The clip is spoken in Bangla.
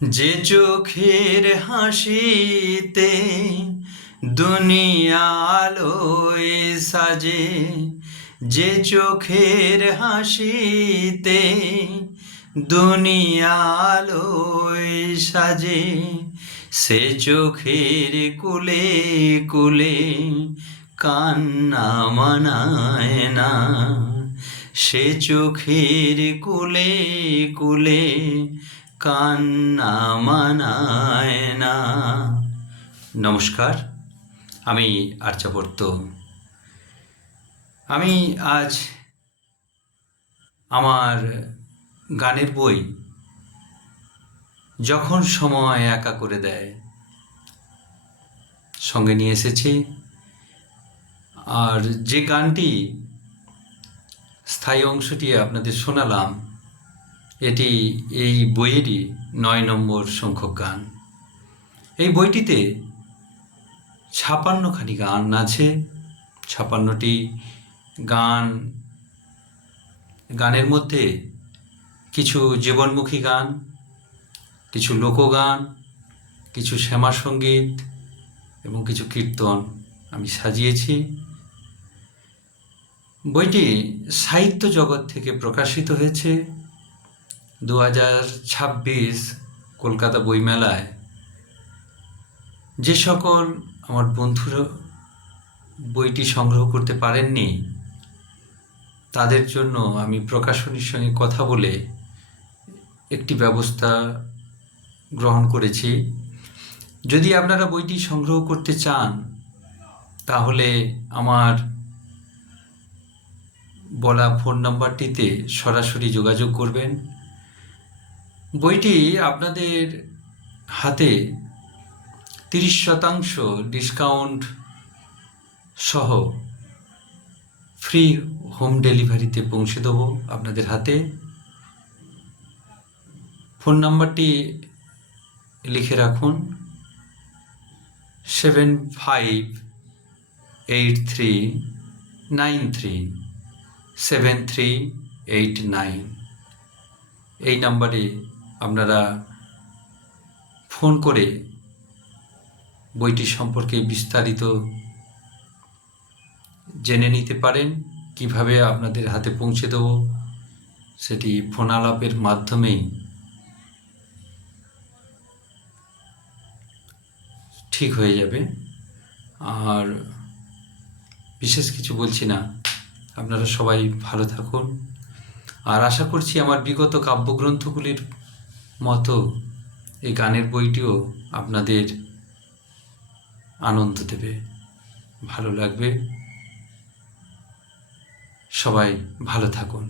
যে চোখের হাসিতে দুনিয়া আলোয় সাজে, যে চোখের হাসিতে দুনিয়া আলোয় সাজে, সে চোখের কুলে কুলে কান্না মানায় না। সে চোখের কুলে কুলে কান্না মানায় না। নমস্কার, আমি আর্যাবর্ত। আমি আজ আমার গানের বই যখন সময় একা করে দেয় সঙ্গে নিয়ে এসেছি। আর যে গানটি স্থায়ী অংশটি আপনাদের শোনালাম, এটি এই বইয়েরই ৯ নম্বর সংখ্যক গান। এই বইটিতে ৫৬খানি গান আছে। ৫৬টি গানের মধ্যে কিছু জীবনমুখী গান, কিছু লোকগান, কিছু শ্যামা সঙ্গীত এবং কিছু কীর্তন আমি সাজিয়েছি। বইটি সাহিত্য জগৎ থেকে প্রকাশিত হয়েছে ২০২৬ কলকাতা বইমেলায়। যে সকল আমার বন্ধুরা বইটি সংগ্রহ করতে পারেননি, তাদের জন্য আমি প্রকাশনীর সঙ্গে কথা বলে একটি ব্যবস্থা গ্রহণ করেছি। যদি আপনারা বইটি সংগ্রহ করতে চান, তাহলে আমার বলা ফোন নাম্বারটিতে সরাসরি যোগাযোগ করবেন। বইটি আপনাদের হাতে ৩০% ডিসকাউন্ট সহ ফ্রি হোম ডেলিভারিতে পৌঁছে দেবো আপনাদের হাতে। ফোন নাম্বারটি লিখে রাখুন: 7583937389। এই নাম্বারে আপনারা ফোন করে বইটি সম্পর্কে বিস্তারিত জেনে নিতে পারেন। কিভাবে আপনাদের হাতে পৌঁছে দেবো সেটি ফোন আলাপের মাধ্যমেই ঠিক হয়ে যাবে। আর বিশেষ কিছু বলছি না, আপনারা সবাই ভালো থাকুন। আর আশা করছি আমার বিগত কাব্যগ্রন্থগুলির মতো এই গানের বইটিও আপনাদের আনন্দ দেবে, ভালো লাগবে। সবাই ভালো থাকুন।